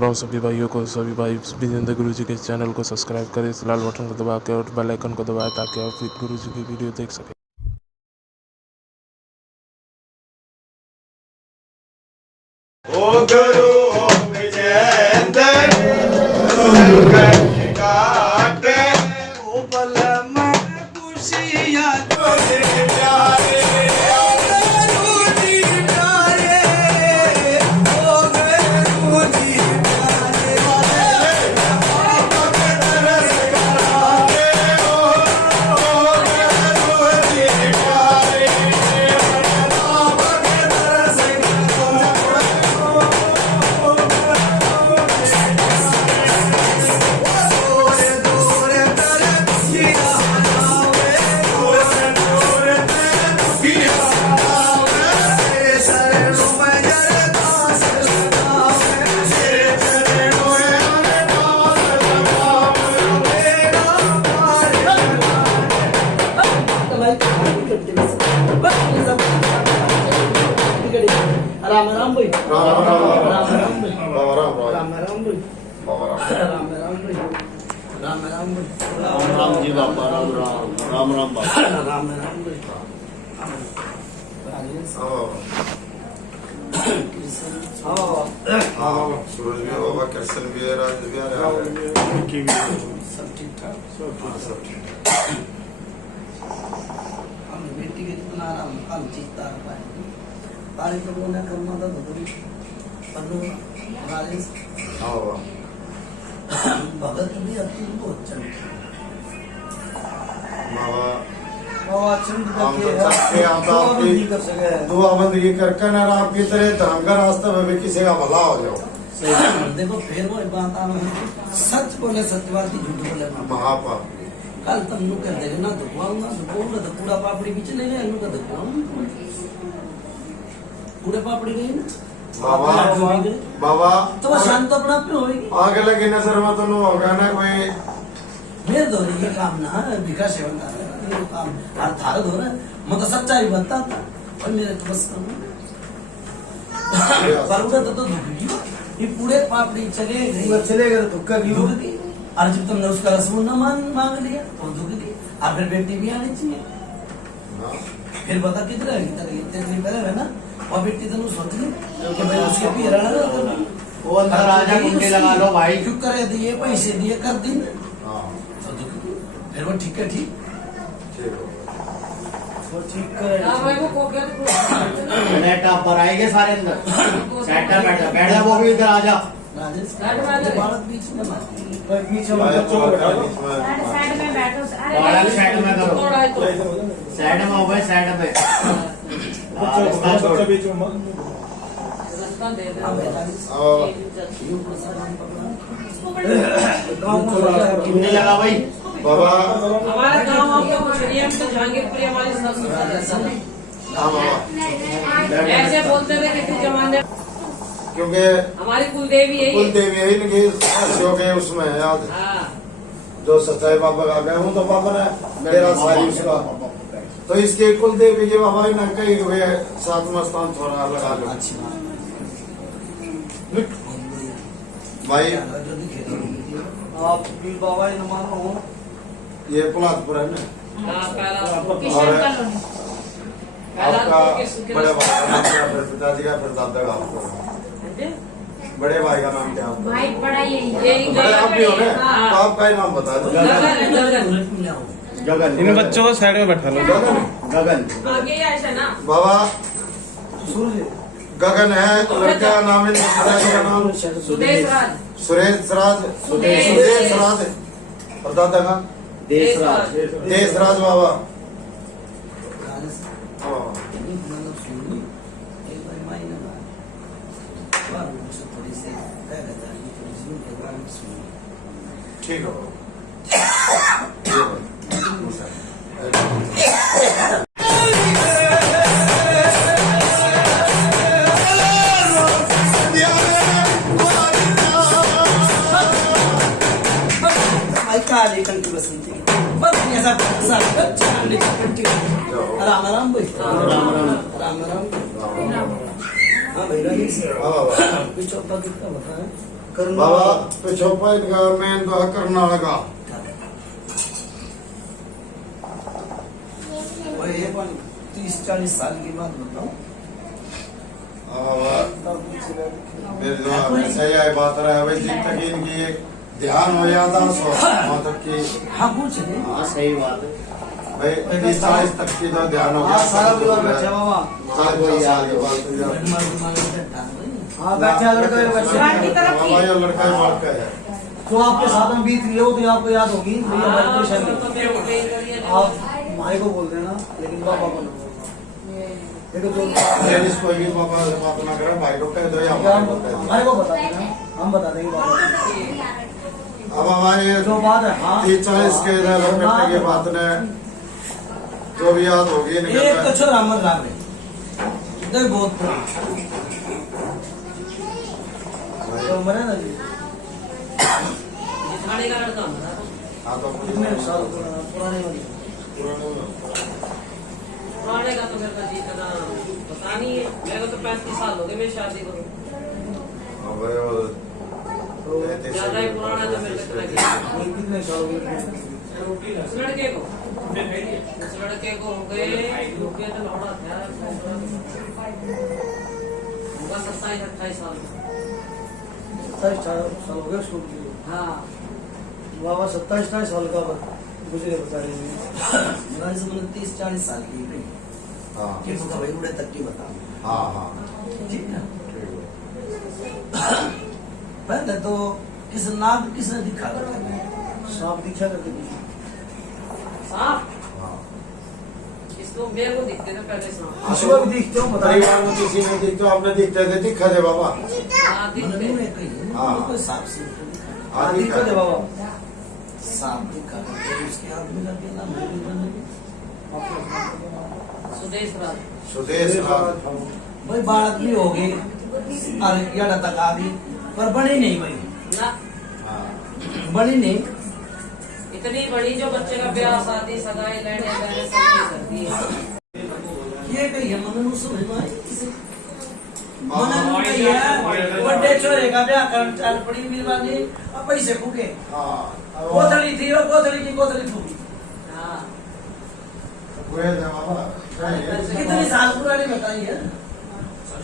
राम सभी भाइयों को, सभी भाई विजेंद्र गुरु जी के चैनल को सब्सक्राइब करें, इस लाल बटन को दबा के और बेल आइकन को दबाएं ताकि आप गुरु जी की वीडियो देख सकें। ओ गुरु विजेंद्र काटे ओ बलम खुशियां तोरे प्यारे राम राम भाई राम राम राम राम भाई राम राम राम राम भाई राम राम भाई राम राम भाई राम राम जी बाबा राम राम राम राम बाबा राम राम भाई सूरज भी बाबा कृष्ण भी है, राज भी है, सब ठीक ठाक सब ठीक। हम बेटी के इतना आराम कल जीता पाए तारीख तो बोलने करना था तो बड़ी पन्नू राजेश भगत भी अति बहुत चल बाबा चंद हम तो चाहते हैं आप आपकी दुआ बंदगी करके ना आपकी तरह धर्म का रास्ता में भी किसी का भला हो जाओ। देखो फिर वो बात आ सच बोले सत्यवादी झूठ बोले महापाप कल तुम लोग कर देगा ना दुखवाऊंगा दुखवाऊंगा तो पूरा पापड़ी भी चले गए लोग दुखवाऊंगा पूरे पापड़ी गई ना बाबा बाबा तो वो शांत अपना पे होगी आगे लगी नजर में तो नो होगा ना कोई मेरे दो ये काम ना भिखा सेवन का ये काम और थारा दो ना मैं तो सच्चाई बताता था और मेरे तो बस पर उधर तो दुखी ये पूरे पापड़ी चले गए तो कभी दुख गई और जब तुमने उसका रसूल न मांग लिया तो दुख गई और फिर बेटी भी आनी चाहिए फिर बता किधर है इतनी पहले है ना और बेटी तुम सोच ली कि भाई उसके भी रहना वो अंदर आ जा कुंडे लगा लो भाई क्यों करे दिए पैसे दिए कर दी तो दुख गई फिर वो ठीक है ठीक वो ठीक करे नेटा पर आएंगे सारे अंदर सेटअप बैठ जा वो भी इधर आ जा राजेश भारत बीच में बीच साइड में बैठो। बालक साइड में करो साइड में हो गए साइड में कितने लगा भाई बाबा हमारा गाँव आपको कुछ नहीं, हम तो जहांगीरपुरी हमारी संस्कृति ऐसे बोलते थे कितने जमाने क्योंकि हमारी कुलदेवी है कुल देवी है इनकी जो के उसमें है याद जो सच्चाई बाबा का गए हूँ तो बाबा ने मेरा सारी उसका तो इसके कुल देवी के बाबा ने कई हुए सातवां स्थान थोड़ा लगा लो भाई आप बाबा इन मानो ये पुलादपुर है ना आपका बड़े भाई का नाम क्या फिर पिताजी का फिर दादा का आपको बड़े भाई का नाम क्या आपका भाई बड़ा यही बड़े आप भी हो गए तो आपका ही नाम बता दो गगन इन बच्चों को साइड में बैठा लो। गगन आगे ही ऐसा ना बाबा गगन है लड़का का नाम है पिताजी का नाम सुदेश राज सुरेश राज सुदेश राज और दादा का देशराज देशराज बाबा ठीक है काले कंटी बसंती बस ऐसा राम राम भाई राम राम राम राम हाँ भैया ये हाँ बाबा पिछोपा कितना बताया बाबा पिछोपा इनका मेन तो है कर्नाटक का भाई ये 30-40 साल की बात बताओ हाँ बाबा मेरे जो हमेशा यही बात रहा है भाई जब तक इनकी ध्यान हो जाता सो वहाँ तक की हाँ पूछ रहे हाँ सही बात है भाई 30-40 तक की तो ध्यान हो गया सारा परिवार बैठा बाबा 40 साल की बात है हाँ बैठा लड़का है बैठा शिवान की तरफ बाबा ये लड़का ही लड़का है तो आपके साथ में बीत रही हो तो आपको याद होगी भैया भाई को शायद आप भाई को बोल देना लेकिन पापा को नहीं बोलना देखो जो लेडीज कोई भी पापा से बात ना करे भाई को कह दो या हमारे को बता देना हम बता देंगे पापा को। अब हमारे जो बात है हाँ 30-40 के बेटे की बात ने जो भी याद होगी एक निकल कछो रामन राम है देख बहुत तो मरे ना जी जिठानी का लड़का हमारा हाँ तो कितने साल पुराने वाली पुराने का तो मेरे को जीतना पता नहीं है मेरे को तो 35 साल हो गए मेरी शादी को ज्यादा ही पुराना तो मेरे को लगे कोई कितने साल हो गए उस लड़के को हो गए रुपये तो लौड़ा था होगा 27-28 साल 27 साल हो गए उसको हाँ बाबा 27-28 साल का गुजरे बता रहे हैं 30-40 साल की नहीं हाँ कि भाई उड़े तक की बता हाँ हाँ ठीक ना ठीक पहले तो किस नाग किसने दिखा करता सांप दिखा करते सांप है हाँ इसको मेरे को दिखते थे पहले सांप किसी को भी दिखते हो बताइए परिवार में किसी ने दिखते हो आपने दिखते थे दिखा दे बाबा हाँ दिखते हाँ। कोई सांप से हाँ दिखा दे बाबा सांप दिखा करते उसके हाथ में लगे ना मेरे बने सुदेश राज सुदेश राज भाई बालक भी हो गए अरे यार तक आ गई पर बड़ी नहीं भाई ना हाँ बड़ी नहीं इतनी बड़ी जो बच्चे का ब्याह शादी सगाई लेने देने सब ये करती है ये कही है मन समझ में आई किसी मन कही है बड़े छोरे का ब्याह कर चल पड़ी मिलवानी अब पैसे फूके हाँ कोथड़ी थी और कोथड़ी की कोथड़ी फूकी हाँ हुए थे बाबा कितनी साल पुरानी बताई है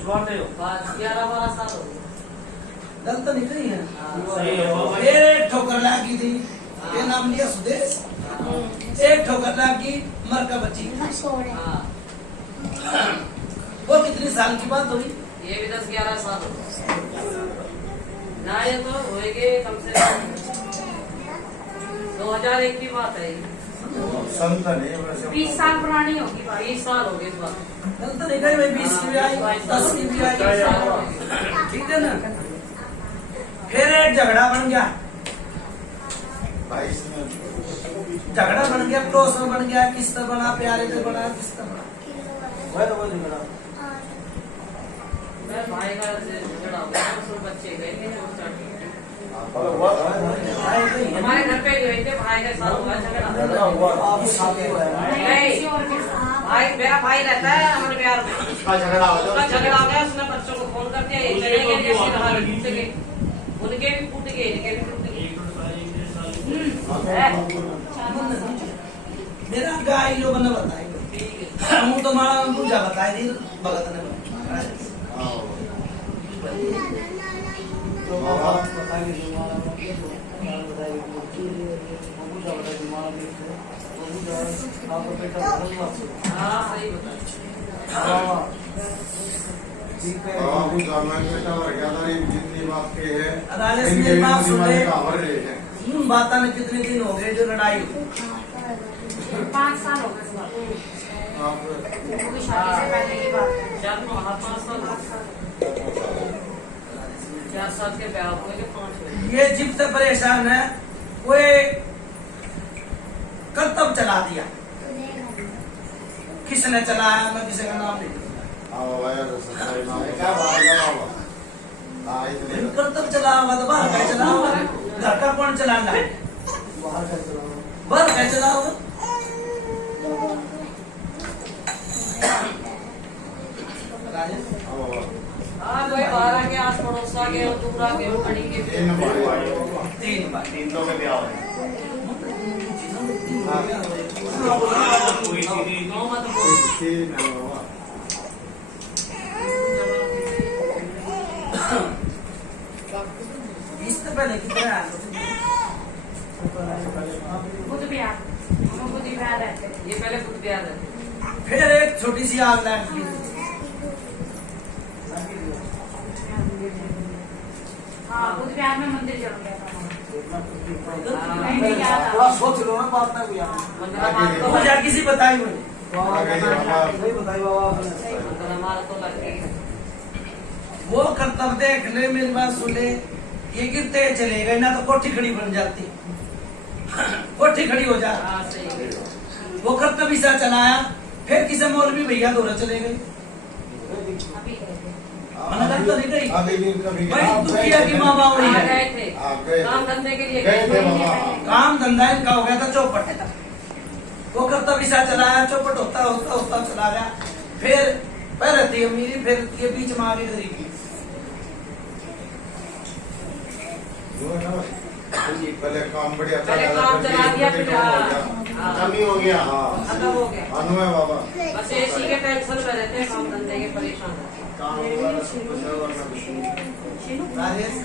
11-12 साल हो गए गलत नहीं कही है सही है बाबा। एक ठोकर लगी थी ये नाम लिया सुदेश एक ठोकर लगी मर का बच्ची हाँ वो कितनी साल की बात हुई ये भी 10-11 साल हो गए ना ये तो होएगे कम से कम 2001 की बात है ये। संत नहीं वैसे 20 साल पुरानी होगी 20 साल हो गए इस बात गलत नहीं कही भाई 20 की भी आई 10 की भी आई ठीक है ना फिर एक झगड़ा बन गया 22 में झगड़ा बन गया पड़ोस में बन गया किस तरह बना प्यारे से बना किस तरह बना वह तो वो झगड़ा मेरे भाई का झगड़ा हो गया उसमें बच्चे गए थे हमारे घर पे गए थे भाई के साथ हुआ झगड़ा झगड़ा हुआ आप शादी हुआ है नहीं, भाई मेरा भाई रहता है हमारे बिहार में उसका झगड़ा हो उसका झगड़ा हो गया उसने बच्चों को फोन कर दिया ये चले गए जैसे रहा टूट गए उनके भी फूट गए इनके भी टूट गए मेरा गाय जो बना बताएगा ठीक है हूँ तो मारा पूजा बताई दी भगत ने तो बाबा बताएंगे जो मारा बताएंगे पूजा बताएगी मारा पूजा आपका बेटा धन्यवाद से हाँ सही बता बाबा ठीक है बाबा पूजा में बेटा मर गया था जितनी बात की है राजेश इनके मेरी बात सुन ले। खबर रही है बात ने कितने दिन हो गए जो लड़ाई हुई 5 साल हो गए इस बार। आप उनकी शादी से पहले की बात है। जब 5 साल 4 साल के ब्याह हुए थे 5 हुए ये जिब से परेशान है वो कर्तव्य चला दिया किसने चलाया मैं किसी का नाम नहीं लूंगा। आओ भाई सच्चाई नाम क्या बात है बाबा हाँ इतने कर्तव्य चला होगा तो बाहर का चला होगा घर का कौन चलाना है बाहर का चला बाहर का चला होगा राजेश आओ बाबा हाँ कोई बाहर आके आस पड़ोस आ गए हो दूर आ गए हो खड़ी के 3 नंबर 3 बार 3 लोग के ब्याह है गाँव में तो बहुत 3 है बाबा। इससे पहले कितने आए बुध बिहार हम बुध बिहार रहते हैं। ये पहले खुद ब्याह रहते फिर एक छोटी सी आग लैंड की हाँ बुध बिहार में मंदिर जल गया था हाँ। नहीं याद थोड़ा आ सोच लो ना बात ना कोई आप। मंगला माल तो मुझे किसी बताई मुझे आगे जी बाबा। सही बताइए बाबा आपने। मंगला माल तो लग गई वो करतब देख ले मेरी बात सुन ले ये गिरते चले गए ना तो कोठी खड़ी बन जाती कोठी खड़ी हो जाती हाँ सही वो करतब ऐसा चलाया फिर किसी मौलवी भैया दौरा चले गए अभी मना कर तो नहीं गई आगे भी कभी भाई दुखिया की माँ बाप आ नहीं है गए थे आप गए काम धंधे के लिए गए गए थे थे बाबा। काम धंधा इनका हो गया था चौपट का वो करतब ऐसा चलाया चौपट होता होता होता चला गया फिर पहले थी अमीरी फिर ये बीच में आगे गरीबी पहले काम बढ़िया पहले चला काम चला दिया फिर कमी हो गया हाँ खत्म हो गया अनुय बाबा बस एसी के टेंशन में रहते हैं काम धंधे के परेशान रहते हैं। काम हुआ ना, कुछ और ना कुछ। राजेश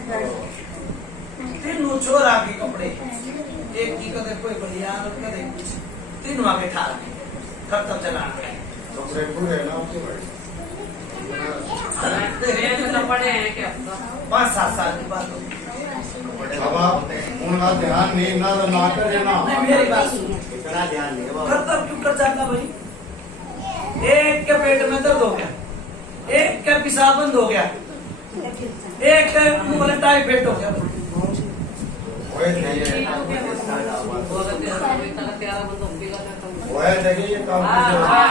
तीनों चोर आके कपड़े एक की कदे कोई बलियान और कदे कुछ तीनों आके ठार करतब चला कपड़े पूरे ना आपके भाई रेंट तो पड़े हैं क्या 5-7 साल की बात होगी बाबा उनका ध्यान नहीं ना तो ना करे ना नहीं मेरी बात सुनो इतना ध्यान नहीं है बाबा करतब क्यों कर जाना भाई एक के पेट में दर्द हो गया एक का पेशाब बंद हो गया एक का मुंह में टाइफाइड हो गया वही नहीं है वो अगर 13 बंदों पी लेते हैं तो वही देखिए ये काम हाँ कुछ हाँ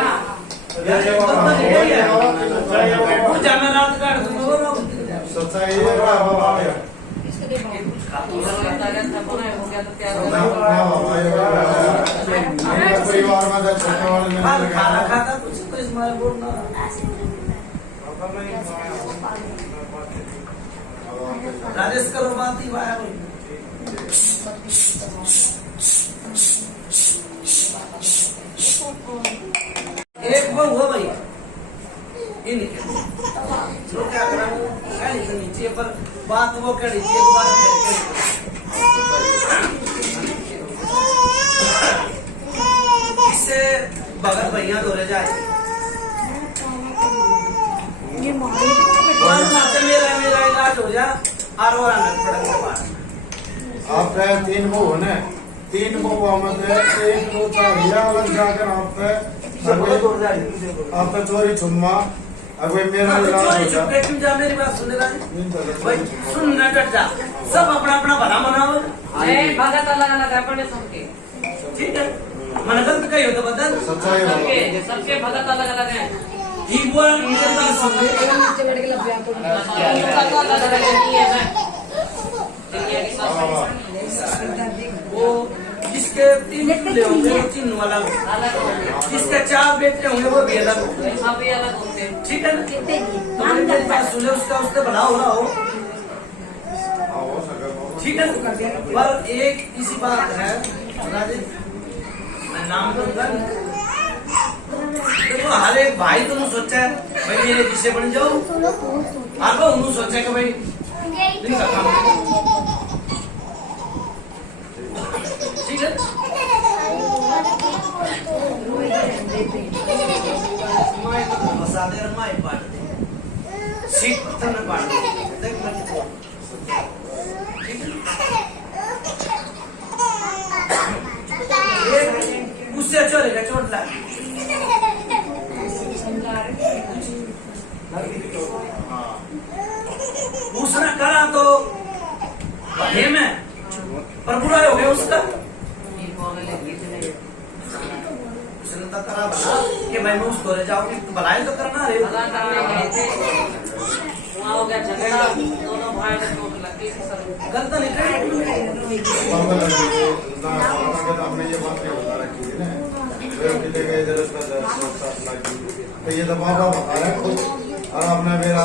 और। ये बाबा सच्चाई है बाबा। मुझे मैं रात काट दूंगा सच्चाई है बाबा परिवार में जब छोटे वाले में खाना खाता कुछ तो इसमें बोलना राजेश करो बात ही भाई एक वो हुआ भाई ये नहीं तो क्या करा गाड़ी के नीचे पर बात वो करी थी एक बार इससे भगत भैया दौरे जाए मेरा इलाज हो जा और आप गए 3 बहू ने 3 बहू में से 1 2 4 हिया लग जाकर आप पे चोरी छुम्मा अगर मेरा इलाज हो जाए क्यों जा मेरी बात सुन रहा है भाई सुन न कट जा सब अपना अपना भला मनाओ भगत अलग अलग है अपने सबके ठीक है मन गलत कही हो तो बदल सच्चाई है बाबा। सबके सबके भगत अलग अलग हैं ठीक बोला मेरी बात सुन ले उनका तो अलग अलग नहीं है ना दुनिया की हाँ, सब बाबा। वो जिसके 3 चूल्हे होंगे वो 3 वाला अलग होंगे जिसके 4 बेटे होंगे वो भी अलग होंगे सब भी अलग होते हैं ठीक है ना तो मेरी बात सुन ले उसका उससे भला हो रहा हो हाँ, हो सके बाबा। ठीक है पर एक इसी बात है राजेश मैं नाम दूंगा देखो हर एक भाई तो सोचा है भाई मेरे जिसे बन जाओ और वो उन्होंने सोचा कि भाई नहीं कर काम ठीक है बसा दे रहा माई पाट दे सीट पत्थर में पाट दे देख मैं ठीक है उससे चलेगा चोट लगी उसने करा तो बढ़े में पर बुरा हो गया उसका उसने तो करा भला कि भाई मैं उस दौरे जाऊंगी तो भलाई तो करना रे भला करने गए थे वहाँ हो गया झगड़ा दोनों भाई ने चोट लग गई थी सर गलत नहीं करे बाबा लगी थी, ना बाबा के तो हमने ये बात क्या बता रखी थी ना वे किले गए इधर उसका 10 लगी तो ये तो बाबा बता रहे हैं खुद और आपने मेरा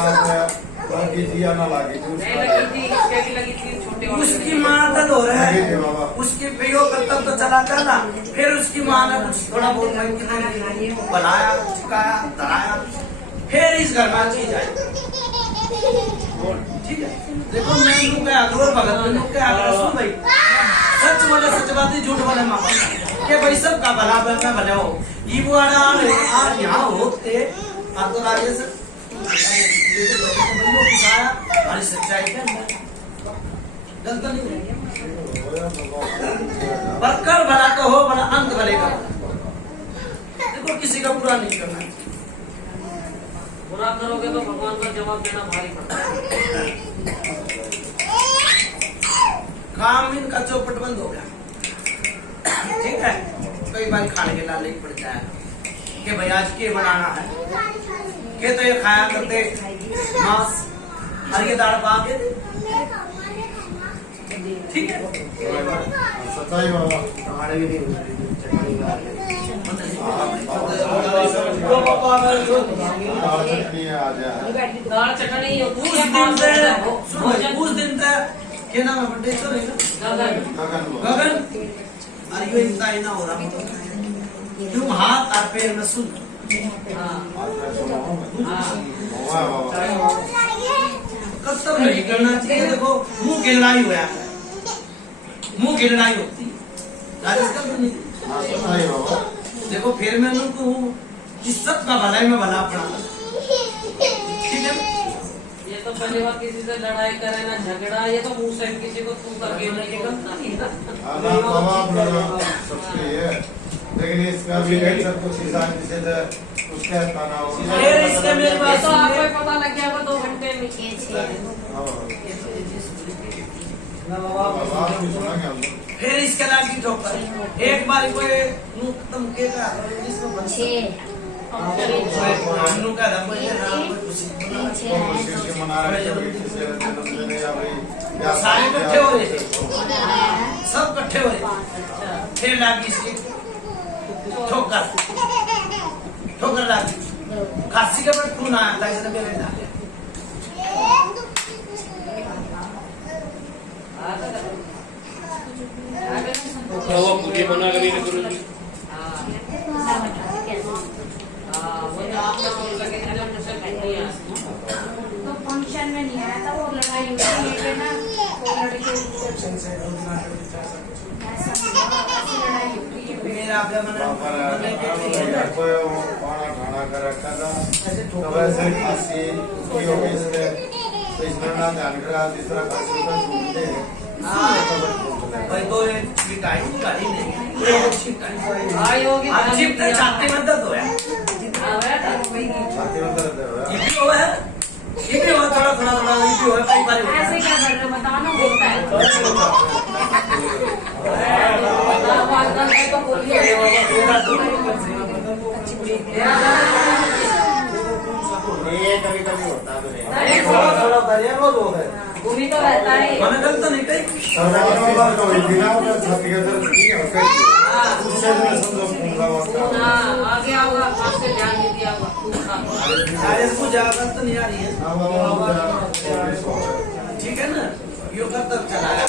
बाकी जिया ना लागे नहीं लगी थी, इसके भी लगी थी छोटे वाले उसकी माँ दर्द हो रहा लगे थे है, बाबा। उसकी पियो करता तो चला करना, फिर उसकी माँ ने कुछ थोड़ा बहुत बनाया, चिकाया, धराया, फिर इस घर में चीज आई। ठीक है, देखो मैं लोग के आगे और भगत में लोग के आगे सुन भाई, सच बोले सच बात, झूठ बोले माँ के भाई सबका भला बनना भले हो। ये वो आज यहाँ होते आप तो राजे से हमारी सच्चाई क्या गलत नहीं है। बरकर भला तो हो, बड़ा अंत भले का। देखो किसी का बुरा नहीं करना, बुरा करोगे तो भगवान का जवाब देना भारी पड़ता है। काम इनका चौपट बंद हो गया। ठीक है, कई बार खाने के लाले पड़ जाए कि भाई आज के बनाना है, के तो ये खाया करते मांस हर ये दाल पा के। ठीक है, सच्चाई बाबा चटनी आ जाए दाल चटनी उस दिन तक क्या नाम है बर्थडे तो रहेगा गगन गगन। अरे ये इतना ही ना हो रहा, क्यों हाथ और पैर में सुन कसम नहीं करना चाहिए। देखो मुंह की लड़ाई हुआ, मुंह की लड़ाई होती राजस्थान में नहीं। सच्चाई बाबा देखो फिर मैं उनको इज्जत का भलाई में भला पड़ा। ठीक है, ये तो पहली बार किसी से लड़ाई करे ना झगड़ा, ये तो मुंह से किसी को तू करके नहीं करता। बाबा अपना सबके है, लेकिन इसका भी सब कुछ हिसाब से उसका खाना फिर इसके मेरे ये पास तो आपको ही पता लग गया 2 घंटे में। बाबा कुछ सुना क्या हमको? फिर इसके लागी ठोकर एक बार कोई मुंह खत्म के का इसको बंद हम का रब ने नाम पर खुशी खुशी मना रहे थे किसी के जन्मदिन या भाई या सारे इकट्ठे हो रहे थे, सब इकट्ठे हो रहे थे। फिर लागी इसकी ठोकर, ठोकर लागी खांसी के बाद खून आया था इसने मेरे डाले। वो पूरी बना कर नहीं गुरु जी। वो जो आपने बोल लगे थे ना मुझसे नहीं आया। तो फंक्शन में नहीं आया था, वो लड़ाई हुई थी ना, वो लड़के ऐसा लड़ाई हुई है। मेरा आप कोई पाना खाना कर रखा था तो वैसे खांसी की हो गई इसमें, तो इसमें ना ध्यान करा तीसरा खांसी का छूटते हैं भाई तो मिठाई गाड़ी नहीं आई होगी आज चिप तक छाती में दर्द होया, छाती में दर्द है ये भी हुआ है, ये भी हुआ थोड़ा थोड़ा थोड़ा, ये भी हुआ कई बार हुआ। ऐसे क्या कर रहे हो बताओ ना, बोलता है तो बोलिए ये कभी कभी होता है। थोड़ा दरिया वो लोग है। भूमि तो रहता है। मैंने गलत नहीं कही। सर्वाधिक बार तो हुई थी ना वो छाती के दर्द की होकर उससे जो समझो पूरा होता हाँ, आगे आओगा, पास से ध्यान नहीं दिया होगा। अरे इसको ज्यादा तो नहीं आ रही है, ना बाबा ठीक है ना, यो कब तक चलाया।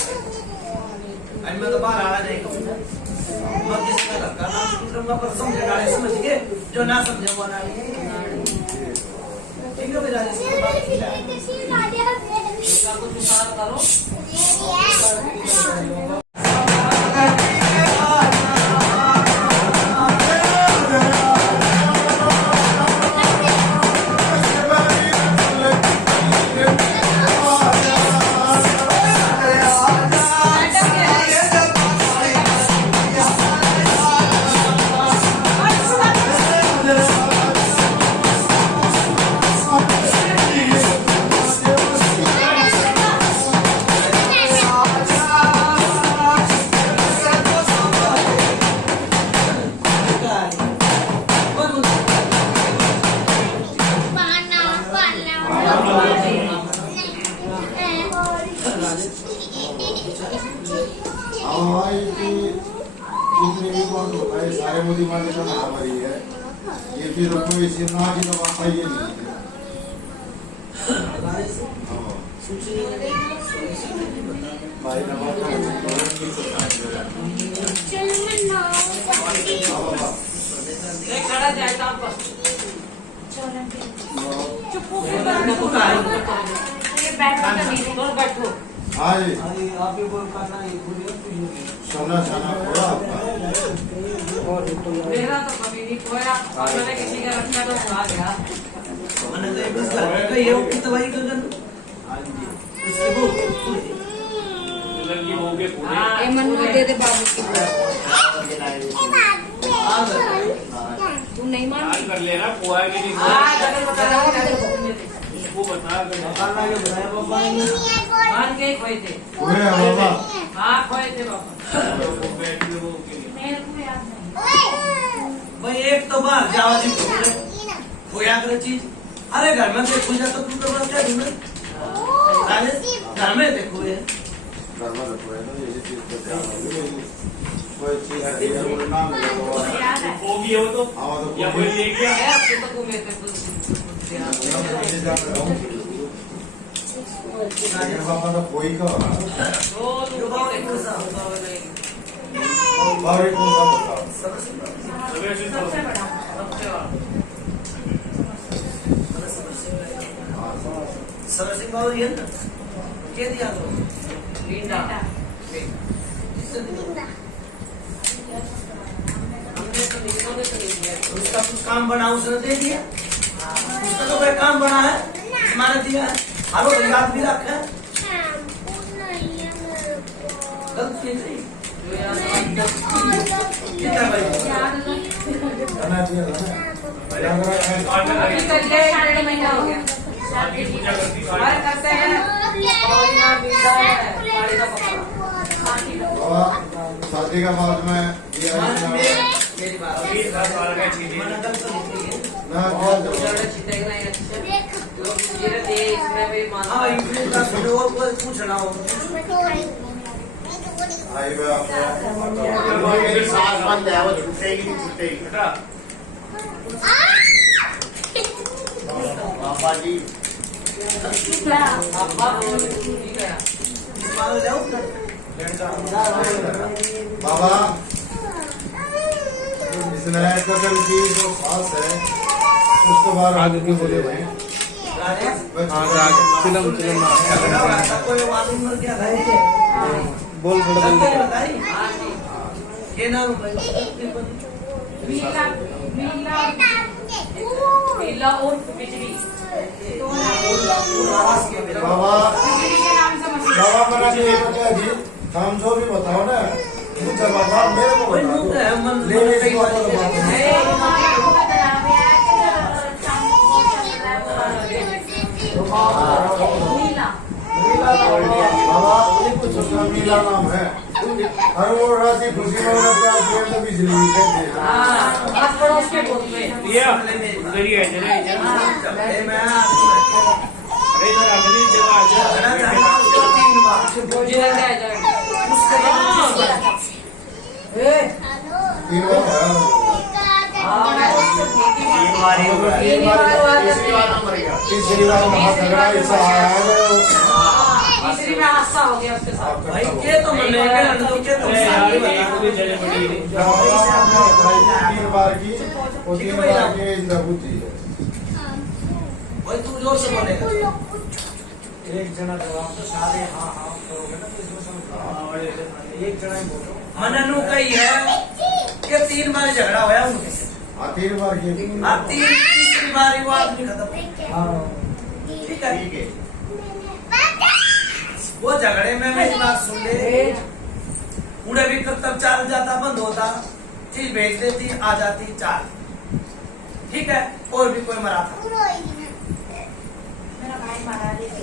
आज मैं तो बाहर आ नहीं कहूँगा, मैं किसी का धक्का ना दूसरा पर समझे गाड़ी समझ के, जो ना समझे वो ना ठीक है मेरा इसके बाद कुछ इशारा करो। जितने भी कौन होता है सारे मोदी माने का महामारी है, ये फिर कोई इसी ना की तो बात है ये नहीं है। भाई ना खड़ा जाए काम पर चुप हो के बैठो। हाँ जी आप ये बोल करना ये बोलिए सोना सोना पूरा मेरा तो कभी नहीं खोया और मैंने किसी का रखा तो खा गया। मैंने तो एक बार का ये की दवाई कर कर उसके वो लड़की हो के पूरे ए मनु दे दे बाबू की तू नहीं मान आज कर लेना कुआ के नहीं उसको बता कर खाना के बनाया पापा ने मान के खोए थे। हुए हैं बाबा हाँ खोए थे बाबा। मेरे को याद नहीं। भाई एक तो बार जावा जी खोया कर चीज अरे घर में देखो जा तो तू तो बस क्या ढूंढे घर में देखो ये घर में रखो है ना ये चीज तो ध्यान रखो कोई चीज है ये नाम ले लो याद है होगी हो तो हाँ तो या कोई ले गया है अब तो घूमे थे तो पापा तो कोई का दो लोग थे तो बाहर कौन सा बता सबसे बड़ा सबसे बड़ा सरस सिंह बाबू ये ना के दिया तो लींडा हमने तो नहीं दिया। उसका कुछ काम बना उसने दे दिया उसका तो कोई काम बना है हमारा दिया है हारो याद भी रखा है गलती नहीं जो यार कितना भाई खाना दिया ना याद रखा अभी तक ये 1.5 महीना हो गया। शादी पूजा करती हमारे करते हैं पौधीना मीठा है पानी का पकड़ा। बाबा शादी का बाद में ये मेरी बात अभी 10 12 का चीज मना कर तो नहीं है ना ज़्यादा चीते नहीं अच्छे लोग ये दे इसमें भी मान हाँ इंग्लिश का सुनो और कोई पूछना हो आई बे आपको साथ बंद है वो छूटेगी नहीं छूटेगी बेटा पापा जी अब बाप ठीक है मांग जाओ बाबा इसने कतल की जो सास है उसके बाद आगे की बोले भाई चिलम चिलम कोई मालूम मर गया भाई बोल थोड़ा बताई ये नाम भाई मीला मीला पीला और बिजली बाबा बिजली के नाम से मशहूर बाबा बना के ये बता दी हम जो भी बताओ ना मुझे बाबा मेरे को कोई बता मुंह दो है मन ले ले सही बात ले मीला बाबा कुछ उसका मीला नाम है हर वो राशि खुशी में रहता है पेड़ तो बिजली भी कहते हैं हाँ बस पड़ोस के बोल में ये उधर ही है जरा इधर मैं अरे इधर अगली जगह आ जा जिधर जाए जाए तीन बार तीसरी बार वहाँ झगड़ा ऐसा आया है तीसरी में हादसा हो गया उसके साथ भाई ये तो मन में के लड़कों के तो यार एक भी जले पड़ी तीन बार की और तीन बार की इंद्र बुद्धि है भाई तू जोर से बोलेगा एक जना जवाब तो सारे हाँ हाँ करोगे ना तो इसमें समझ एक जना ही बोलो मननु कही है कि 3 बार झगड़ा होया उनके हाँ तीन बार की अब तीसरी बार वो आदमी खत्म हाँ ठीक है वो झगड़े में मेरी बात सुन ले उड़े भी कब तक चाल जाता बंद होता चीज भेज देती आ जाती चाल ठीक है और भी कोई मरा था मेरा भाई मारा देती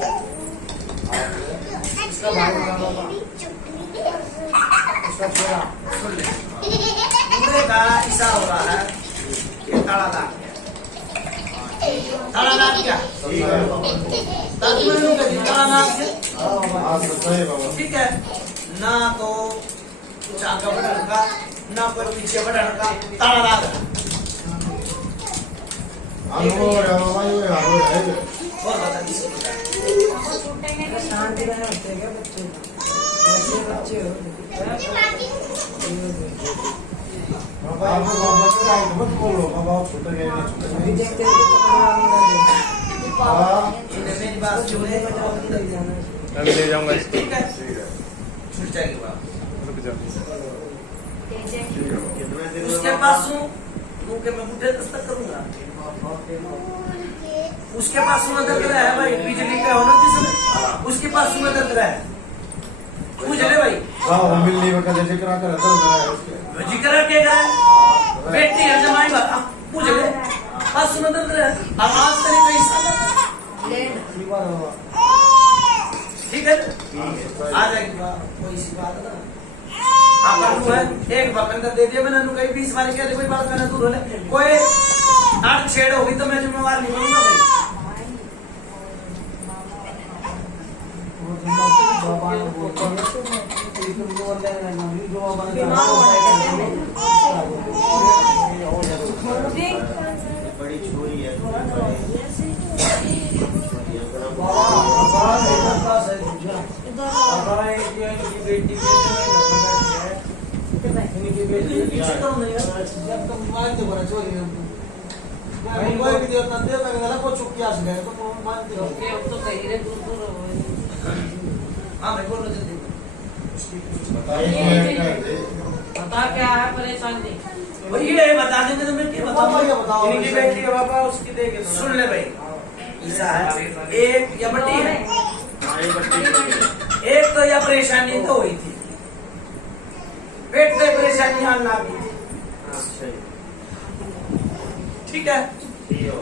इसका भाई बना बाबा इसका छोरा सुन ले उड़े का ऐसा हो रहा है ये ताला लाग गया ताला लाग गया ठीक है ताला लाग गया हाँ सही है बाबा ठीक है ना तो कुछ आगे बढ़ने का ना कोई पीछे बढ़ने का ताला लाग गया अनुभव है बाबा ये अनुभव है और बता किसी छूटेंगे नहीं, शांति छूटेंगे। रहे होते क्या बच्चे बच्चे हो आप बच्चा मत बोलो बाबा छूट गए ना छूट अभी गए देखते हैं कि हाँ मेरी बात सुने मैं भी ले जाऊंगा इसको। ठीक है छूट जाएगी बात रुक जाओ। उसके पास हूँ मुंह के मैं बुढ़े दस्तक करूंगा उसके पास सुना दर्द रहा है भाई बिजली का होना जिसमें उसके पास सुना दर्द रहा है पूछ ले भाई हाँ मिलनी में कदे जिक्र कर तो उसके जिक्र के गए बेटी है जमाई बात पूछ ले पास सुना दर्द रहा है आवाज करे तो इशारा ठीक है आ जाएगी बात कोई सी बात ना आप है एक बकंदर दे दिया मैंने कहीं 20 बार किया कोई बात करना दूर होने कोई आठ छेड़ होगी तो मैं जिम्मेवार नहीं बनूंगा भाई बड़ी छोरी है कोई भी देवता देव मैं को चुप आ गए तो मानते हो ओके, अब तो कहीं रे दूर दूर हो। हाँ मैं बोल रहा बता क्या है परेशानी? वही ये बता देंगे तो मैं क्या पापा ये बताओ इनकी बेटी है पापा उसकी देंगे सुन ले भाई ऐसा है एक या बटी है एक तो यह परेशानी तो हुई थी पेट पे परेशानी आना भी थी ठीक है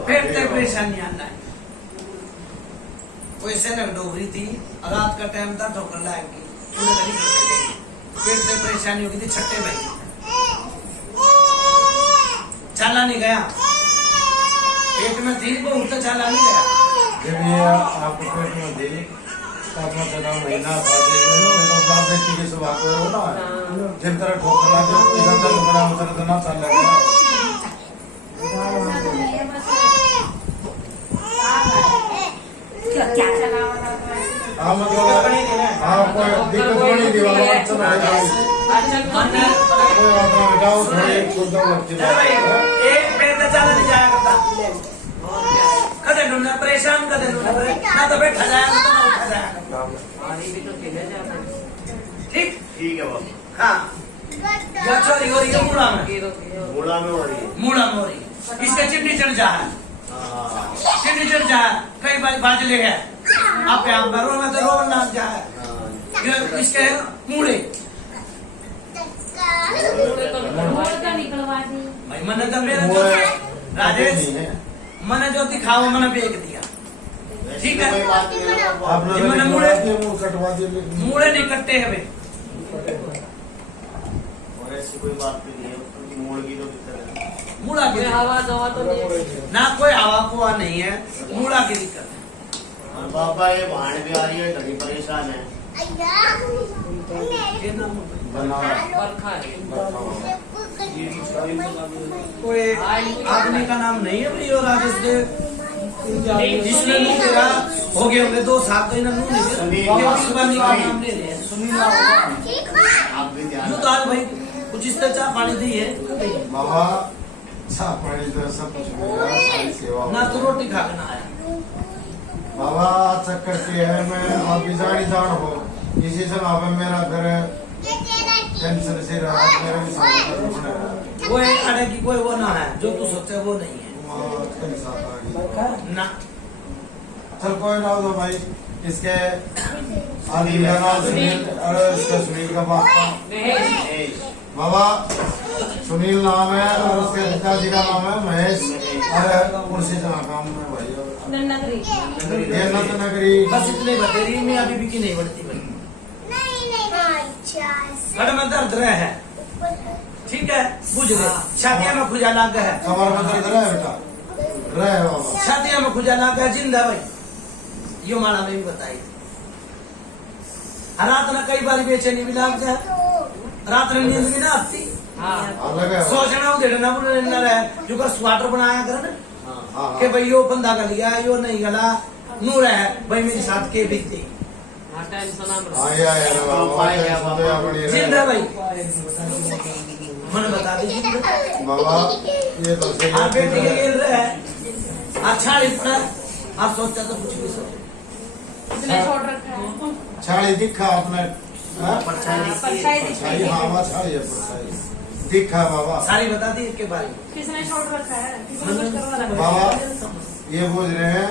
पेट पे परेशानी आना है वैसे न डोगरी थी रात का टाइम था ठोकर लाएंगी पूरे गली करके देंगे पेट पे परेशानी होगी थी छठे महीने चाला नहीं गया पेट में थी वो तो चाला नहीं गया जब ये आपको पेट में दे तो अपना चला महीना बाद तो बाप बेटी के सुबह को होता है जिन तरह ठोकर लगे इधर तक बड़ा उधर तो ना चल लगा क्या चला वाला तो ऐसे हाँ मतलब हाँ कोई दिक्कत नहीं थी बाबा अच्छा रहेगा अच्छा तो नहीं। कोई बात नहीं जाओ थोड़ी कुछ वक्त चल भाई एक पेट तो चाला नहीं जाया करता कदे ढूंढना परेशान कदे ढूंढना ना तो बैठा जाएगा तो ना उठा जाएगा पानी भी तो खेले जाता है। ठीक ठीक है बाबू हाँ या चोरी हो रही है मुड़ा में मुड़ा में हो रही है मुड़ा में हो रही है इसका चिमनी चढ़ जा है हाँ चिमनी चढ़ जा है कई बार बाजले है आप यहाँ पर रो में तो रो ना जा है ये इसके मुड़े मोड़ तो निकलवा दी। भाई मैंने तो मेरा जो राजेश मैंने जो दिखाओ मैंने बेच दिया ठीक है कोई बात नहीं है बाबू। आप लोग मैंने मुंह कटवा दिए मुड़े नहीं कटते हैं भाई और ऐसी कोई बात नहीं है क्योंकि मोड़ की तो दिक्कत है मुड़ा की कोई दिक्कत। हवा दवा तो नहीं। ना कोई हवा कुआ नहीं है मुड़ा की दिक्कत है और बाबा ये भाड़ भी आ रही है घड़ी परेशान है बना बरखा है। कोई आदमी का नाम नहीं है भाई और राजेश देव जिसने मुंह तेरा हो गए होंगे 2 साल तो इन्हें मुंह नहीं दिया उस बंदी का नाम ले रहे हैं सुनील आप भी ध्यान यूं तो आज भाई कुछ इस तरह चाह पानी दी है बाबा अच्छा पानी तो सब कुछ मिलेगा सारी सेवा ना तो होगी। रोटी खा के ना आया बाबा चक्कर के है मैं आप भी जान हो इसी से वहाँ पे मेरा फिर टेंशन से रहा मेरा भी साथ बना रहा वो एक अड़े की कोई वो ना है जो तू सोचे वो नहीं है उसके साथ आ गई ना चल कोई ना हो तो भाई इसके आदि का नाम सुनील और इसका सुनील का पापा महेश। बाबा सुनील नाम है और उसके पिताजी का नाम है महेश और कुर्सी जना काम में भाई नगरी ये नंद नगरी बस इतने बतेरी में अभी भी की नहीं बढ़ती भाई कड़ में दर्द रहे है ठीक है बुझ गए छातिया में खुजा लाग है कमर में दर्द रहा है बेटा रहे बाबा छातिया में खुजा लाग है जिंदा भाई यो मारा में भी बताई रात में कई बार बेचैनी भी लाग जाए रात में नींद भी ना आती हाँ अलग है सोचना उधेड़ना बुढ़ना रहे जो कर स्वाटर बनाया करे ना हाँ कि भाई यो बंदा गल गया यो नहीं गला नूर है भाई मेरे साथ के बीते हाँ टेंशन हम आया है ना बाबा, टेंशन तो यहाँ बनी रहे। जिंदा भाई मैंने बता दीजिए बाबा ये तो सही आप बेटे के है। खेल रहे हैं अच्छा लिखना आप सोचते तो कुछ भी सोचो इसने छोड़ रखा है छाड़ी दिखा अपने हाँ? परछाई छाड़ी हाँ वहाँ छाड़ी है परछाई दिखा बाबा। सारी बता दी इसके बारे में किसने छोड़ रखा है किसने कुछ करवा रखा है बाबा ये बोल रहे हैं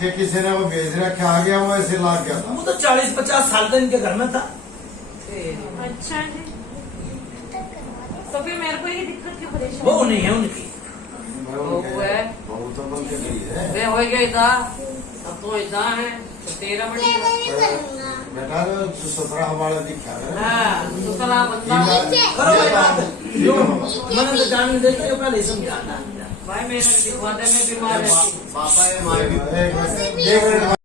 कि किसी ने वो भेज रखा आ गया वो ऐसे लाग गया था। वो तो 40-50 साल तक इनके घर में था अच्छा जी तो फिर मेरे को ये दिक्कत की परेशानी वो नहीं है उनकी बहुत वो है। तो बन के गई है वे हो गया था अब तो इतना है तो 13 बड़ी बेटा जो 17 वाला दिखा है हाँ दूसरा बंदा करो भाई बात ठीक है बाबा। मैंने तो जान देते हो पहले समझाना भाई मेरे दिखवाते में बीमार है पापा है माँ भी एक मिनट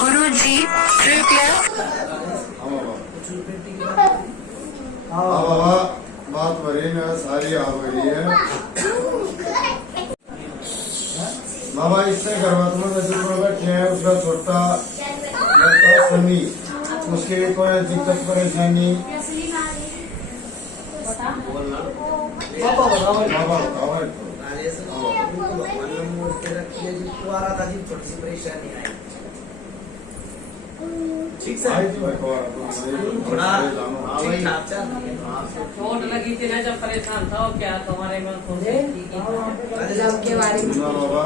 गुरुजी कृपया हाँ बाबा बात भरी ना सारी आ गई है बाबा इससे करवा तुम नजर में बैठे हैं उसका छोटा लड़का सनी उसके कोई दिक्कत परेशानी पापा बताओ बाबा बताओ है तो। थोड़ी सी परेशानी आई ठीक से आई थी भाई को थोड़ा जानो। ठीक ठाक चल रही है। चोट लगी थी ना जब परेशान था और क्या तुम्हारे में कौन सी के बारे में ना बाबा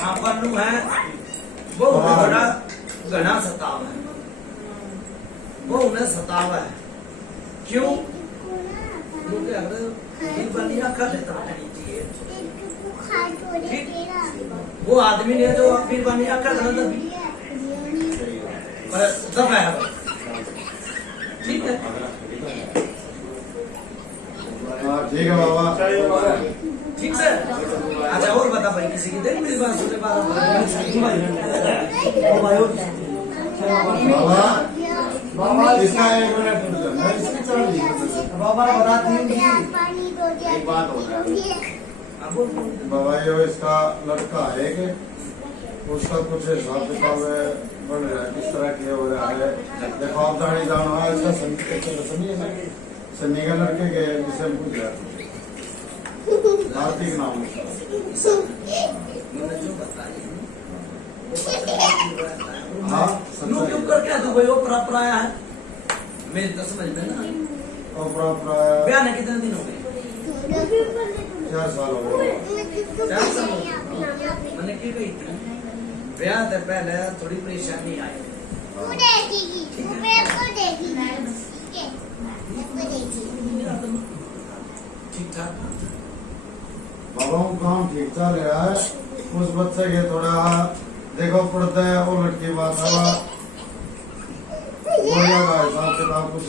हाँ पन्नू है वो बड़ा घना सताव है वो उन्हें सतावा है क्यों क्योंकि अगर दिल बनी रखा देता चाहिए वो आदमी ने जो फिर बनी रखा था पर दब है ठीक है हाँ ठीक है बाबा ठीक है अच्छा और बता भाई किसी की देख मेरी बात सुनने बाबा बाबा इसका एक मिनट रुक जाओ। मैं इसकी तरह नहीं कर सकता। बाबा बता देंगे एक बात हो रहा है बाबा ये इसका लड़का है कि उसका कुछ हिसाब किताब बन रहा है किस तरह के हो रहा है देखो आप दाढ़ी जानो है इसका सन्नी है ना सन्नी का लड़के के जिसे हम पूछ रहे थे कार्तिक नाम उसका मैंने जो बताया हाँ यूं क्यों करके तू भाई वो प्राप्त आया है मेरे तो समझ में ना और प्राय ब्याह ने कितने दिन हो गए 4 साल हो गए 4 साल हो गए मैंने की गई थी ब्याह से पहले थोड़ी परेशानी आई ठीक ठाक बाबा वो काम ठीक चल रहा है उस बच्चे के थोड़ा देखो पड़ता है वो लड़की बात है बोलिया का हिसाब किताब कुछ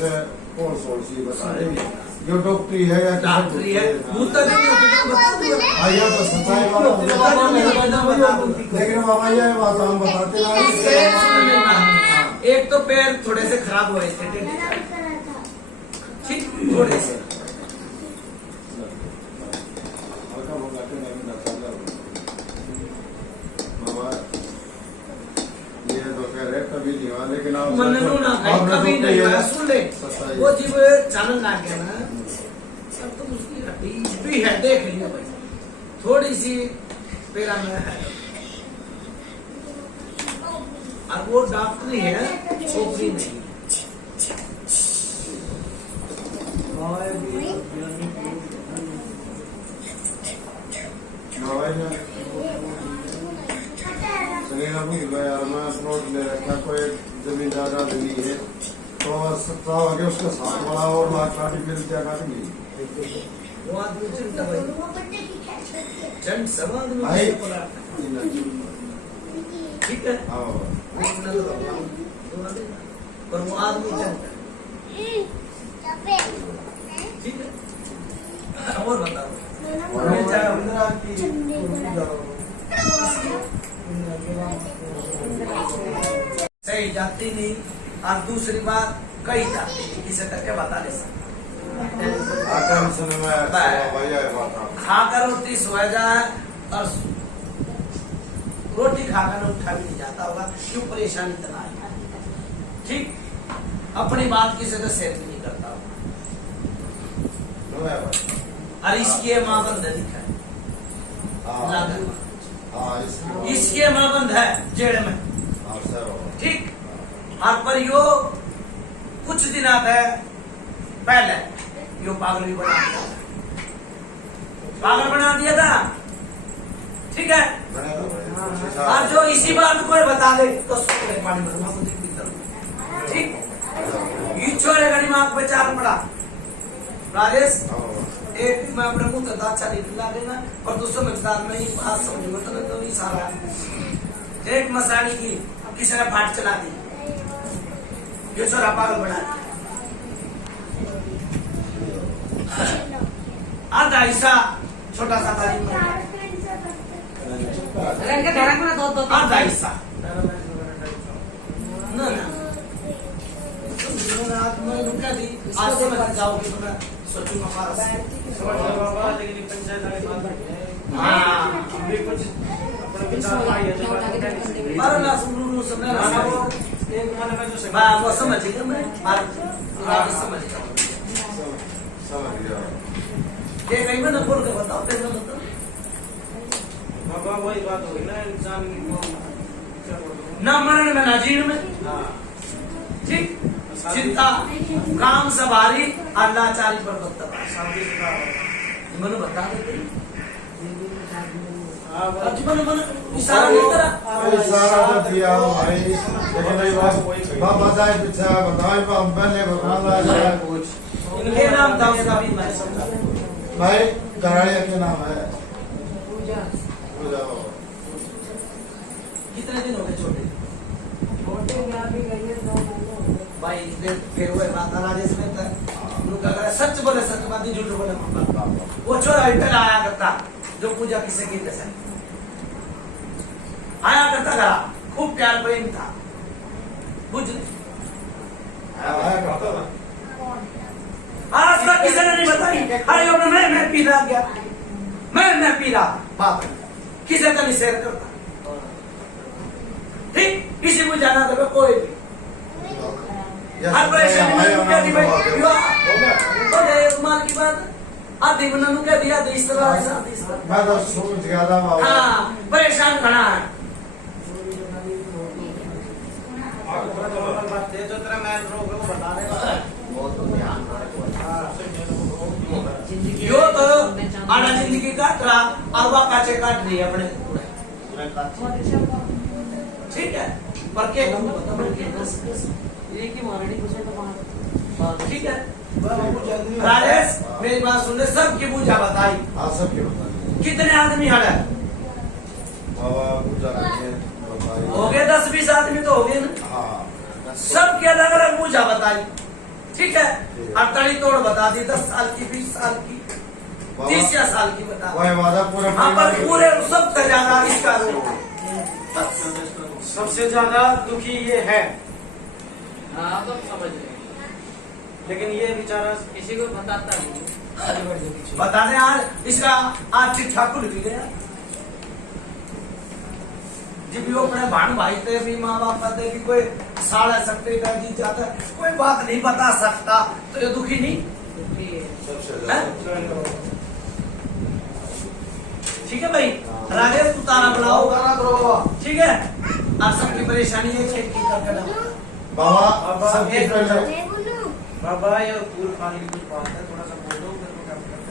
कौन सोच सी बता रही ये डॉक्टरी है या डॉक्टरी है मुद्दा नहीं होता आइए तो सच्चाई बात लेकिन बाबा ये बात हम बताते हैं एक तो पैर थोड़े से खराब हुए थे ठीक थोड़े से बाबा ये तो कह रहे कभी नहीं हुआ लेकिन आप मननू ना कहीं कभी नहीं हुआ सुन ले सच्चाई वो जीव चालन ना गया ना अब तो उसकी हड्डी भी है देख लियो भाई थोड़ी सी पैरा में है और वो डॉक्टरी है छोकरी नहीं बाबा ने सलीना भूल गया यार मैं प्लॉट ले रखा कोई जमीन जायदाद नहीं है तो सत्ता आगे उसका साथ वाला और लाख काटी फिर क्या काटेंगे वो आदमी चिंता भाई चंद समाज में भाई ठीक है, हाँ पर वो आदमी चलता है, ठीक है। और बताओ सही जाती नहीं, और दूसरी बात कही जाती नहीं, किसी करके बता नहीं सकता। आकर सुन में भाई आए बात खाकर रोटी सोया जाए और रोटी खाकर उठा भी नहीं जाता होगा, क्यों परेशानी इतना है, ठीक। अपनी बात किसी से शेयर भी नहीं करता होगा, और इसकी माँ बंद है, इसके माँ बंद है जेड़ में, ठीक। और पर यो कुछ दिन आता है पहले यो पागल भी बना दिया, पागल बना दिया था, ठीक है। और जो इसी बात को बता दे तो सोच पानी भरना, ठीक। ये छोरे का दिमाग पे चाल पड़ा, राजेश एक मैं अपने मुंह तक अच्छा निकला देना, और दूसरे समझदार में ही बात समझ में तो नहीं सारा एक मसानी की किसी ने फाट चला दी, ये छोरा पागल बना दिया। आधा हिस्सा छोटा सा था, आधा हिस्सा ना ना रुका दी, आज से मैं जाओगे तो मैं सोचूंगा वो समझ गया मैं, समझ गया ये कहीं में न बोल के बताओ, फिर मैं बताओ बाबा वही बात होगी ना, इंसान न मरण में न जीण में, ठीक। चिंता काम सवारी अल्लाह चारी पर मनु बता देते इशारा नहीं करा, इशारा तो दिया भाई, लेकिन बाबा जाए पीछे बताओ पहले भगवान कुछ इनके नाम था उसका भी मैं भाई घराड़िया के नाम है पूजा। कितने दिन हो गए छोटे भाई, फिर वो बात राजेश में था, सच बोले सच बात, झूठ बोले वो छोरा रिटर्न आया करता, जो पूजा किसे की कैसे आया करता था, खूब प्यार प्रेम था, बुझ आज तक किसी ने नहीं बताई। अरे मैं पी रहा गया, मैं पी रहा बात किसी का नहीं शेयर करता, ठीक। किसी को जाना तो कोई भी हर परेशानी माल की बात आधी बना कह दिया, इस तरह मैं तो सोच गया था हाँ, परेशान खड़ा है। जो तेरा मैं रोग को बता देगा यो तो आना जिंदगी काट रहा, और वह काचे काट रही है अपने, ठीक है। पर क्या ठीक है राजेश, मेरी बात सुन ले, सबकी पूजा बताई, हाँ सबके बताइए कितने आदमी हड़े बाबा पूजा करके बताइए। हो गए 10-20 आदमी तो हो गए ना, हाँ सबकी अलग अलग पूजा बताई, ठीक है। और तड़ी तोड़ बता दी, 10 साल की, 20 साल की, 30 साल की बता, वही वादा पूरा हाँ, पर पूरे सबसे ज्यादा इसका सबसे ज्यादा दुखी ये है, हाँ तो समझ गए, लेकिन ये बेचारा किसी को बताता नहीं। बताने आज इसका आज शिक्षा खुल भी गया, जब वो अपने भान भाई थे भी माँ बाप कहते कि कोई 7.5 का जी जाता, कोई बात नहीं बता सकता, तो ये दुखी नहीं, ठीक है भाई। राजेश तू तारा बुलाओ, ठीक है। आप सबकी परेशानी है, खेत की करके बाबा सबके पहले बाबा ये पूल खाने की कुछ बात है, थोड़ा सा बोलो फिर मैं क्या करता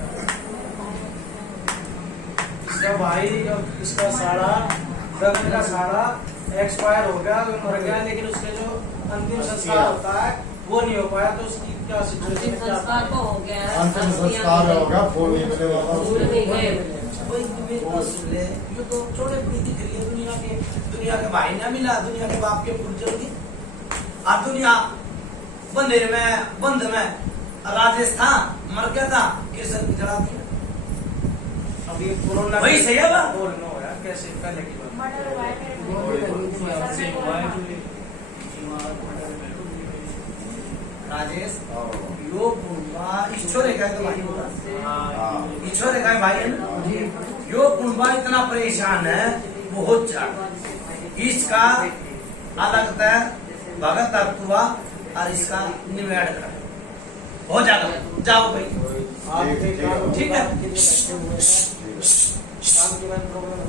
इसका भाई और इसका साड़ा दर्द का साड़ा एक्सपायर हो गया, मर गया, लेकिन उसके जो अंतिम संस्कार होता है वो नहीं हो पाया, तो उसकी क्या अंतिम सिचुएशन संस्कार तो हो गया है, अंतिम संस्कार होगा, फूल नहीं मिले बाबा फूल नहीं गए। ये तो छोटे बड़ी दिख रही है दुनिया के दुनिया के भाई ना मिला, दुनिया के बाप के पुत्र की। अब दुनिया बंद में राजस्थान मर गया था, केसर की जड़ा दिया। अभी कोरोना वही सही है बात। और नो यार, कैसे पहले की बात। मर्डर हुआ है मेरे राजेश यो कुंभा ईश्वर है तो भाई होगा, ईश्वर है भाई है ना। यो कुंभा इतना परेशान है बहुत ज्यादा, इसका अलग तय भगत तत्वा और इसका निवेड़ कर हो जाएगा। जाओ भाई, ठीक है। काम के बाद प्रॉब्लम है।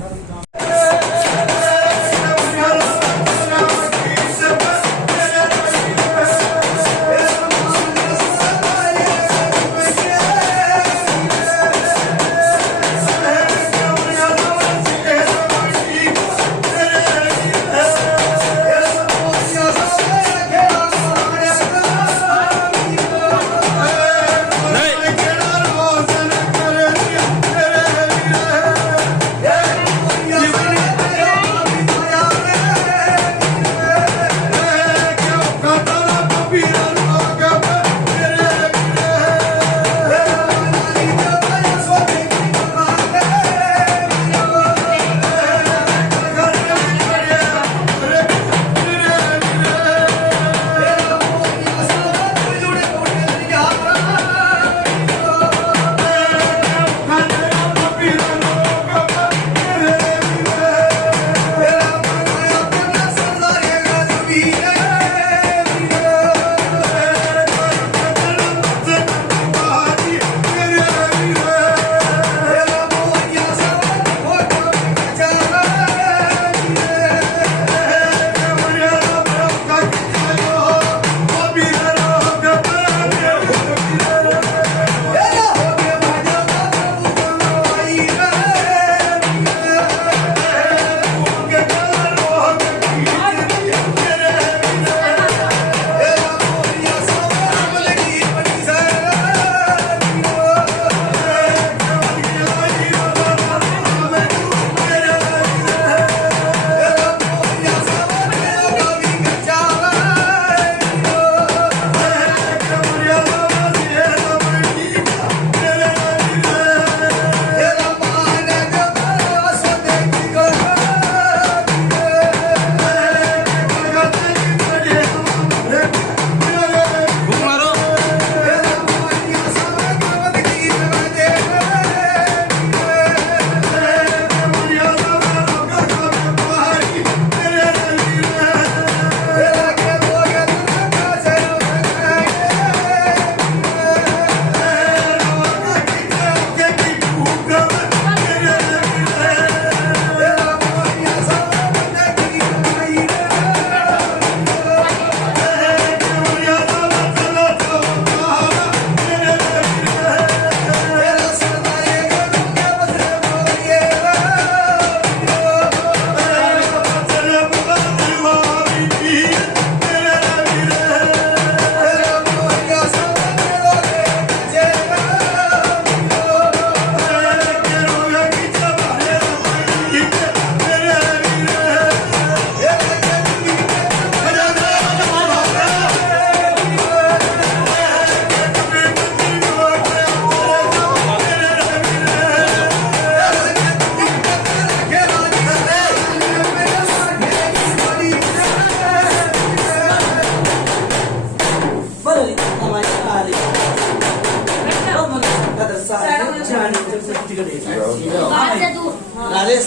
राजेश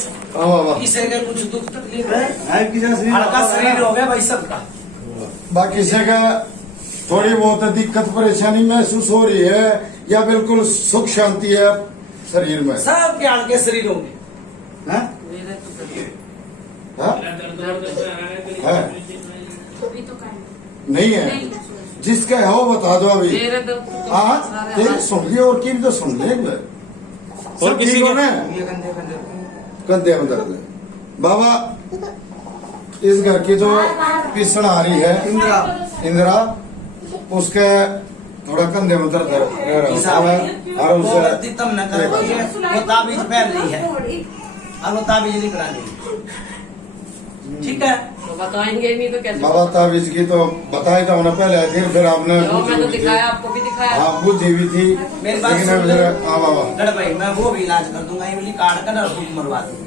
किसी का कुछ दुख तकलीफ है? हल्का शरीर हो गया भाई सबका। बाकी से का थोड़ी बहुत दिक्कत परेशानी महसूस हो रही है या बिल्कुल सुख शांति है शरीर में? सब के हल्के शरीर होंगे। हाँ? हाँ? है? अभी तो कर नहीं है, जिसका है वो बता दो अभी। हाँ तेरे सुन लिए और की भी तो सुन ले और किसी को ना कंधे में दर्द है। बाबा इस घर की जो पिसण आ रही है इंदिरा उसके थोड़ा कंधे में दर्द है और उसे तम न कर रही है, वो ताबीज पहन रही है और वो ताबीज नहीं करा रही। ठीक है। तो बताएंगे नहीं तो कैसे? बाबा तब इसकी तो बताई था उन्हें पहले, फिर आपने मैं बुझी तो हुई थी। दिखाया, आपको भी दिखाया। हाँ बुझी हुई थी, मेरी बात लेकिन सुन अब ले। जरा- हाँ बाबा लड़ भाई मैं वो भी इलाज कर दूंगा, इमली काट कर और बुक मरवा दूंगी।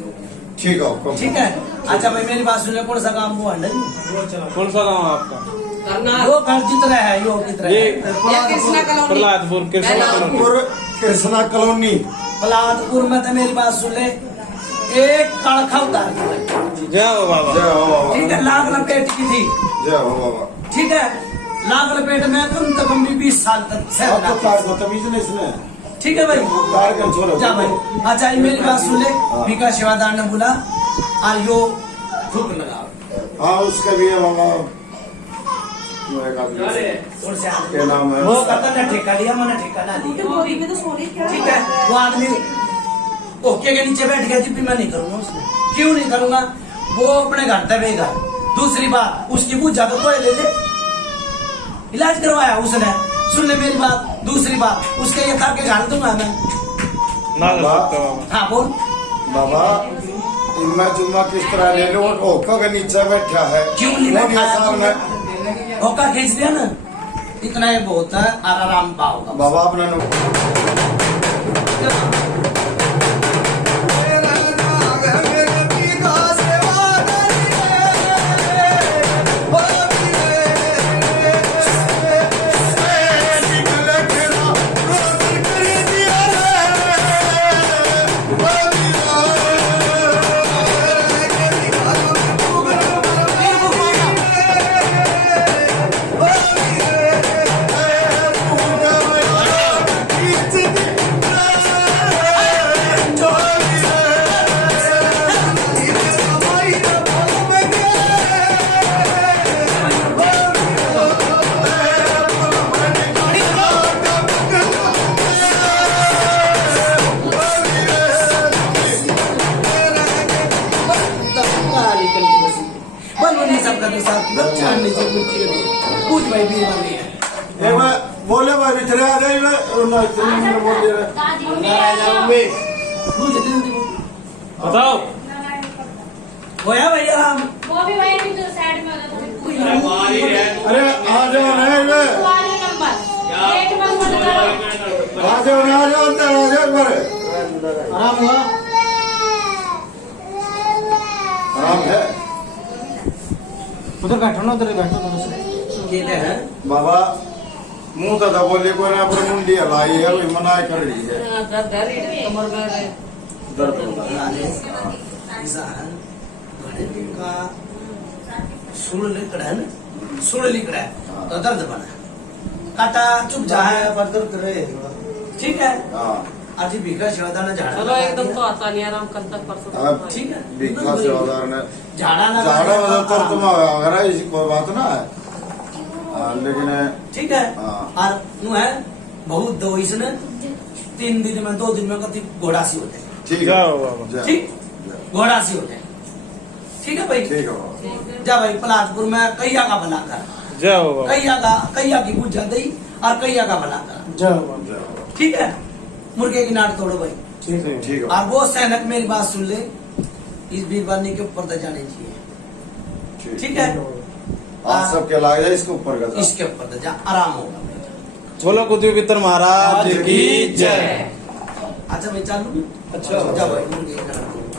ठीक है हुक्म। ठीक है। अच्छा भाई मेरी बात सुन ले, कौन सा काम वो हंडन कौन सा गाँव है आपका? करना वो घर जितना है यो कितना है। ये कृष्णा कॉलोनी। प्रहलादपुर कृष्णा कॉलोनी। और कृष्णा कॉलोनी। प्रहलादपुर में तो मेरी बात सुन ले, एक कड़खा उतार दी। जय हो बाबा। जय हो बाबा। ठीक है, लाख लपेट की थी। जय हो बाबा। ठीक है, लाख लपेट में कम से कम भी 20 साल तक अब सहना। तो कार को तमीज नहीं इसने। ठीक है भाई, कार कर छोड़ो। जा भाई। अच्छा ये मेरी बात सुन ले, विकास सेवादार ने बोला और यो फूक लगाओ। हाँ उसका भी है बाबा। और से आदमी- क्या नाम है? वो कहता ना ठेका लिया, मैंने ठेका ना लिया। ठीक है, वो आदमी ओके के नीचे बैठ गया जी, भी मैं नहीं करूंगा उसने। क्यों नहीं करूंगा? वो अपने घर दबेगा। दूसरी बात, उसकी पूजा तो कोई ले ले, इलाज करवाया उसने। सुन ले मेरी बात, दूसरी बात, उसके ये करके झाड़ दूंगा मैं। ना कर सकते बाबा। हाँ बोल। बाबा इम्मा जुम्मा किस तरह ले लो, ओका के नीचे बैठा है। क्यों नहीं वो बैठा है? साल में धोखा खींच दिया ना, इतना ही बहुत है, आराम पाओगा। बाबा अपना पूछ भाई बीमारी है। एक बार बोले भाई बिछड़े आ जाए ना इतने बोल दे रहे। पूछ जल्दी बताओ। होया भाई आराम। वो भी वही भी जो साइड में होता था, पूछ लो। अरे आ जाओ ना ये वाली नंबर गेट बंद मत करो। आ जाओ ना, आ जाओ अंदर आ जाओ पर आराम हुआ? आराम है उधर बैठो ना, उधर बैठो थोड़ा सा। केले हैं बाबा। मुंह तो बोले को ना पर मुंडी हलाई है, वही मना कर रही है। दर्द कमर में दर्द होता है। ऐसा है, बड़े दिन का सुड़ लिकड़ा है ना, सुड़ लिकड़ा है तो दर्द बना, काटा चुप जा है पर दर्द रहे। ठीक है, हाँ आज भीखा सेवादार ने झाड़ा चलो एकदम तो आता नहीं, आराम कल तक परसों अब तक। ठीक है, बिखा सेवादार ने झाड़ा ना झाड़ा मतलब तो तुम अगर ऐसी कोई बात ना है। लेकिन ठीक है। हाँ। और नु है बहुत दो इसने 3 दिन में 2 दिन में कति घोड़ा सी होते हैं। ठीक जय है हो बाबा। जय। ठीक, घोड़ा सी होते हैं। ठीक है भाई, ठीक है बाबा। जा भाई प्रहलादपुर में कैया का बना कर, जय हो बाबा। कैया की पूजा दी और कैया का बना कर। जय हो बाबा। जय बाबा। ठीक है, मुर्गे की नाट तोड़ो भाई। ठीक है। ठीक है और वो सैनक मेरी बात सुन ले, इस बीरबानी के ऊपर तो जाने चाहिए। ठीक है, आप सबके लाग जाए इसके ऊपर का था। इसके ऊपर तो जा, आराम होगा भाई। बोलो कुतुब पितर महाराज की जय। अच्छा भाई चालू। अच्छा। जा भाई मुर्गे की नाट तोड़ो।